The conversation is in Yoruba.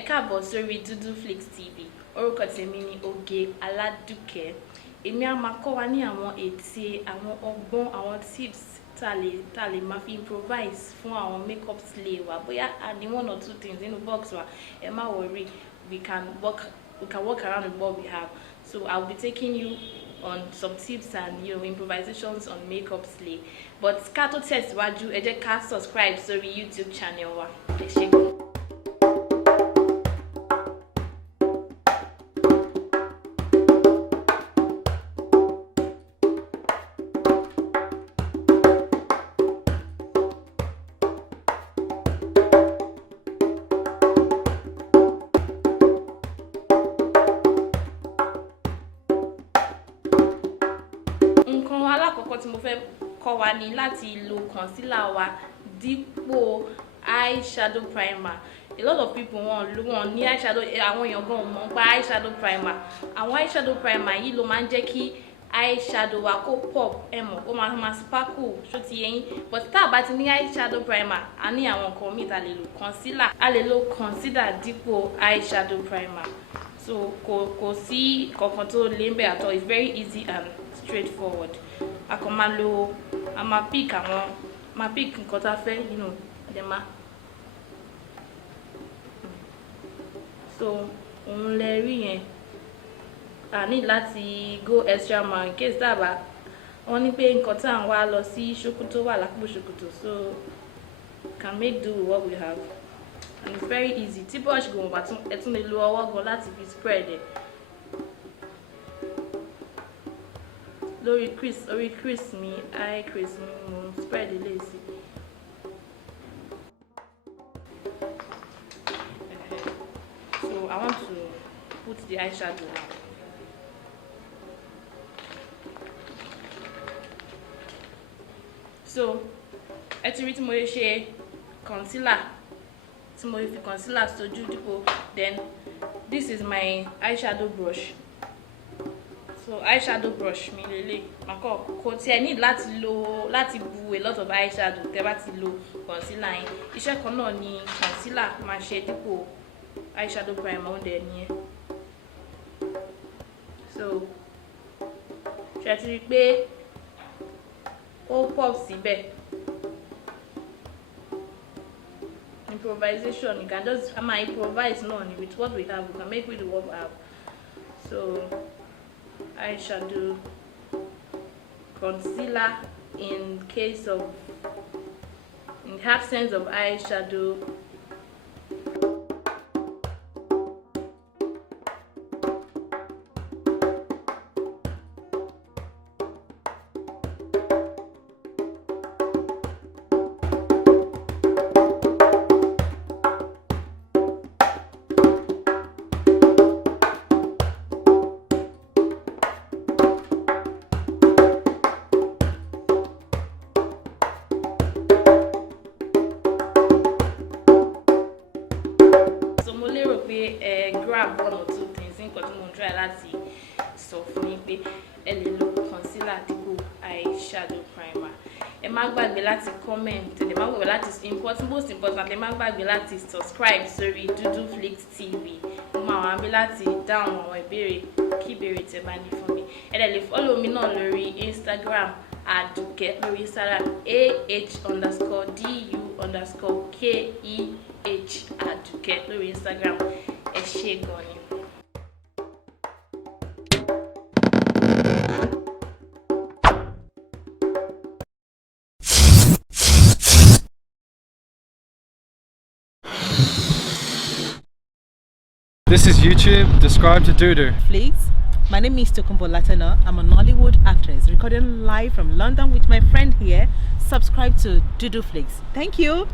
Ẹ káàbọ̀ sórí Dudu Flakes TV. Orúkọ tèmi ni Oge Aládùkẹ́. Èmi á máa kọ́ wa ní àwọn ète, àwọn ọgbọ́n, àwọn tips tá lè máa fi improvise fún àwọn makeup slay wa. Bóyá a ní one or two things nínú box wa, ẹ má worry, we can work around with what we have. So I'll be taking you on some tips and improvisations on makeup slay. But ká tó tẹ̀síwájú, ẹ jẹ́ ká subscribe sórí YouTube channel wa. Ẹ ṣé gan. Nǹkan alákọ̀ọ́kọ́ tí mo fẹ́ kọ́ wa ni láti lo concealer wa dípò eyeshadow primer. A lot of people wọ́n ní eyeshadow, àwọn èèyàn gan mọ̀ nípa eyeshadow primer. Àwọn eyeshadow primer yìí ló máa ń jẹ́ kí eyeshadow wa kó pop, ẹ mọ̀, ó máa sparkle, ṣó ti yé yín. But tá a bá ti ní eyeshadow primer, a ní àwọn nǹkan míì tá lè lo concealer. A lè lo concealer dípò eyeshadow primer. So kò sí kankan tó lè ń bẹ̀ at all. It's very easy and straightforward. A kàn máa lo, a máa pick nǹkan tá fẹ́, so òun lè rí yẹn. A ní láti go extra mile in case dábàá wọ́n ní pé nǹkan tá à ń wá lọ sí ṣòkòtò wà lápò ṣòkòtò, so can make do with what we have. And it's very easy. Tí brush gan bá ẹ tún lè lo ọwọ́ gan láti fi spread ẹ̀ lórí crease mi, eye crease mi, mo spread ilé sí. So I want to put the eyeshadow now. So ẹ ti rí tí mo ṣe concealer, tí mo fi concealer sójú dípò. Then this is my eyeshadow brush. So eyeshadow brush mi lele, kò tiẹ̀ need láti bu a lot of eyeshadow tẹ́ bá ti lo concealer yẹn. Iṣẹ́ kan náà ni concealer máa ṣe dípò eyeshadow primer ọ̀dẹ̀ nìyẹn. So ṣé ti rí pé ó pop síbẹ̀. Improvisation, you can just improvise with what we have. We can make with what we have. So eyeshadow, concealer in absence of eyeshadow. Grab one or two things nǹkan tí mo ń try láti sọ fún yín pé ẹ lè lo concealer dípò eyeshadow primer. Ẹ má gbàgbé láti comment, ẹ má gbàgbé láti most important, ẹ má gbàgbé láti subscribe sórí Dudu Flakes TV. Mo máa wá bí láti dáhùn àwọn ìbéèrè kí ìbéèrè tẹ́ bá ní fún mi. Ẹ dẹ̀ lè follow mi náà lórí Instagram Aduke, lórí Instagram AH_DU_KEH Aduke lórí Instagram. Ẹ ṣé gan ni. This is YouTube, describe to Dudu Flakes. My name is Tokumbo Latana. I'm a Nollywood actress recording live from London with my friend here. Subscribe to Dudu Flakes. Thank you.